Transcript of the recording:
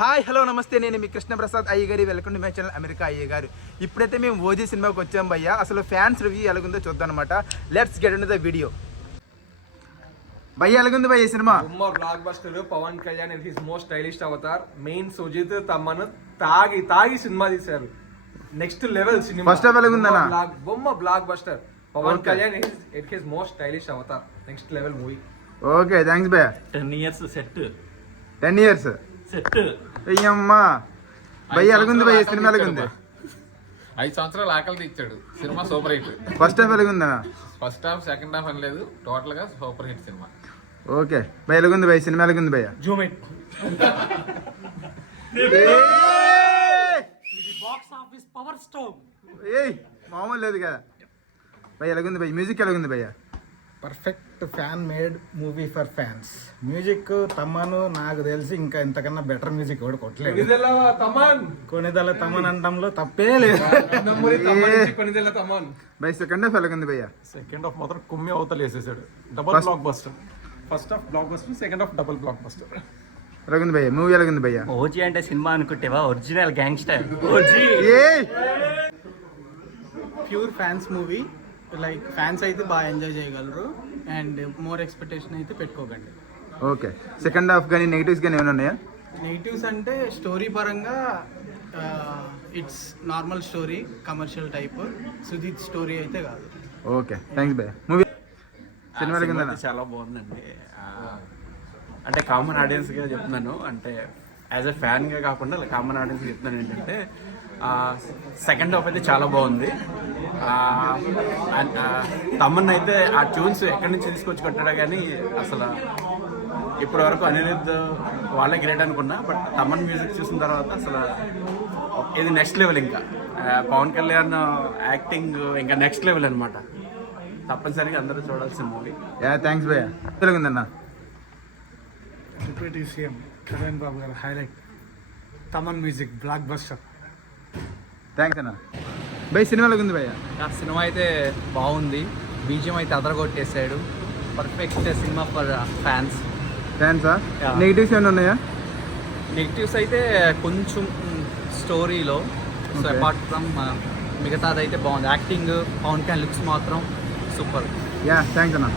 Hi hello నమస్తే, నేను మీ కృష్ణప్రసాద్ అయ్యగారి. Welcome to my channel America అయ్యగారు. ఇప్పుడైతే మేము ఓజీ సినిమాకి వచ్చాం భయ్య. అసలు ఫ్యాన్స్ రివ్యూ ఎలాగుందో చూద్దాం అనమాట. Let's get into the video. భయ్య ఎలాగుంది భయ్య cinema? Blockbuster. Pawan Kalyan and his most stylish avatar. Main Sujeeth Thaman తాగి సినిమా తీశారు. Next level cinema. First half ఎలాగుందన్నా? బొమ్మ blockbuster. Pawan Kalyan his most stylish avatar. Next level movie. Okay, thanks భయ్య. 10 years set. 10 years set. అయ్యమ్మా భయ్య ఎలాగుంది భయ్య సినిమా? ఎలాగుంది? 5 సంవత్సరాలు ఆకలి తీర్చాడు cinema. Super hit. First half ఎలాగుందన్నా? First half second half అని లేదు, టోటల్ గా సూపర్ హిట్ సినిమా. ఓకే భయ్య ఎలాగుంది భయ్య సినిమా? ఎలాగుంది భయ్య? Zoom it. Box office power storm. ఏయ్ మామూలు లేదు కదా భయ్య. ఎలాగుంది భయ్య? మ్యూజిక్ ఎలాగుంది భయ్య? Perfect fan made movie for fans. Music Thaman నాకు తెలిసి ఇంకా ఇంతకన్నా బెటర్ మ్యూజిక్ కూడా కొట్టలేదు. కొనిదల తమన్ అనడంలో తప్పే లేదు. భయ్య సెకండ్ హాఫ్ ఎలాగుంది భయ్య? సెకండ్ హాఫ్ మాత్రం కుమ్మి అవతలు వేసేసాడు. Double blockbuster. First half blockbuster, second half double blockbuster. ఎలాగుంది భయ్య? మూవీ ఎలాగుంది భయ్య? ఓజీ అంటే సినిమా అనుకుంటేవా? Original gangster OG. ఏయ్ pure fans movie. Like fans అయితే బాగా ఎంజాయ్ చేయగలరు అండ్ మోర్ ఎక్స్పెక్టేషన్ అయితే పెట్టుకోకండి. ఓకే, సెకండ్ హాఫ్ కానీ నెగిటివ్స్ కానీ ఏమైనా ఉన్నాయా? నెగిటివ్స్ అంటే స్టోరీ పరంగా it's normal story, commercial type. Sujeeth story అయితే కాదు. ఓకే, థ్యాంక్స్ భయ్య. Movie cinema cinema ఎలాగుందన్నా? అయితే చాలా బాగుందండి. అంటే కామన్ ఆడియన్స్గా చెప్తున్నాను, అంటే యాజ్ ఎ ఫ్యాన్గా కాకుండా కామన్ ఆడియన్స్గా చెప్తున్నాను ఏంటంటే సెకండ్ హాఫ్ అయితే చాలా బాగుంది. తమన్ అయితే ఆ ట్యూన్స్ ఎక్కడి నుంచి తీసుకొచ్చి కొట్టాడా కానీ అసలు ఇప్పటి వరకు అనిరుద్ధ్ వాళ్ళే గ్రేట్ అనుకున్నా, బట్ తమన్ మ్యూజిక్ చూసిన తర్వాత అసలు ఇది నెక్స్ట్ లెవెల్. ఇంకా పవన్ కళ్యాణ్ యాక్టింగ్ ఇంకా నెక్స్ట్ లెవెల్ అనమాట. తప్పనిసరిగా అందరూ చూడాల్సిన మూవీ. యా థ్యాంక్స్ భయ్య. ఎలాగుందన్నా? డిప్యూటీ సీఎం కళ్యాణ్ బాబు గారు highlight. Thaman music block buster. Thanks అన్న. భయ్ సినిమా ఎలాగుంది భయ్య? ఆ సినిమా అయితే బాగుంది. బీజియం అయితే అదరగొట్టేసాడు. Perfect cinema for fans. ఫ్యాన్సా? Yeah. నెగిటివ్స్ ఏమైనా ఉన్నాయా? నెగిటివ్స్ అయితే కొంచెం స్టోరీలో. So Okay. అపార్ట్ ఫ్రమ్ మిగతాదైతే బాగుంది. యాక్టింగ్, పవన్ కళ్యాణ్ లుక్స్ మాత్రం సూపర్. యా థ్యాంక్స్ అన్న.